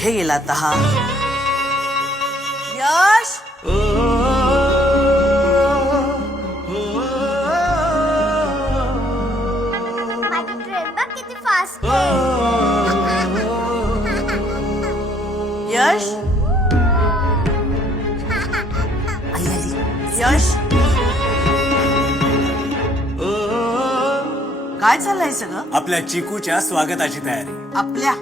कुठे गेला आता हा? यश, माझी ट्रेन बघ किती फास्ट यश, आई आली. यश, काय चाललंय सगळं? आपल्या चिकूच्या स्वागताची तयारी. आपल्या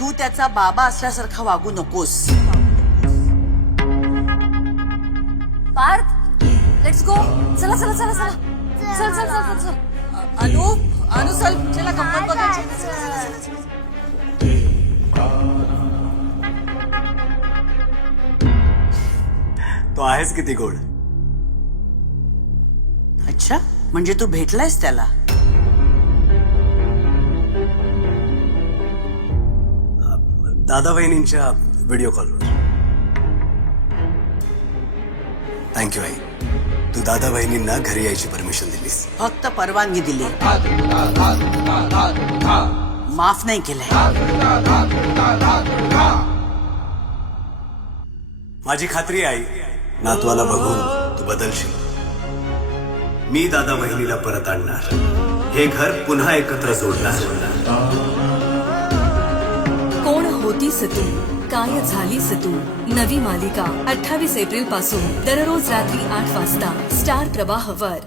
तू त्याचा बाबा असल्यासारखा वागू नकोस. Parth, let's go. चला चला चला चला. चल चल चल चल. अनु चल, चला गंमत बघायची. तो आहेस किती गोड. अच्छा, म्हणजे तू भेटलायस त्याला? दादा बहिणींच्या व्हिडिओ कॉलवर. थँक्यू आई, तू दादा बहिणींना घरी यायची परमिशन दिलीस. फक्त परवानगी दिली, माफ नाही केलंय. माझी खात्री आई, नातवाला बघून तू बदलशील. मी दादा बहिणीला परत आणणार, हे घर पुन्हा एकत्र जोडणार. कोण होतीस तू, काय झालीस तू. नवी मालिका 28 एप्रिल पासून दररोज रात्री 8 वाजता स्टार प्रवाहवर.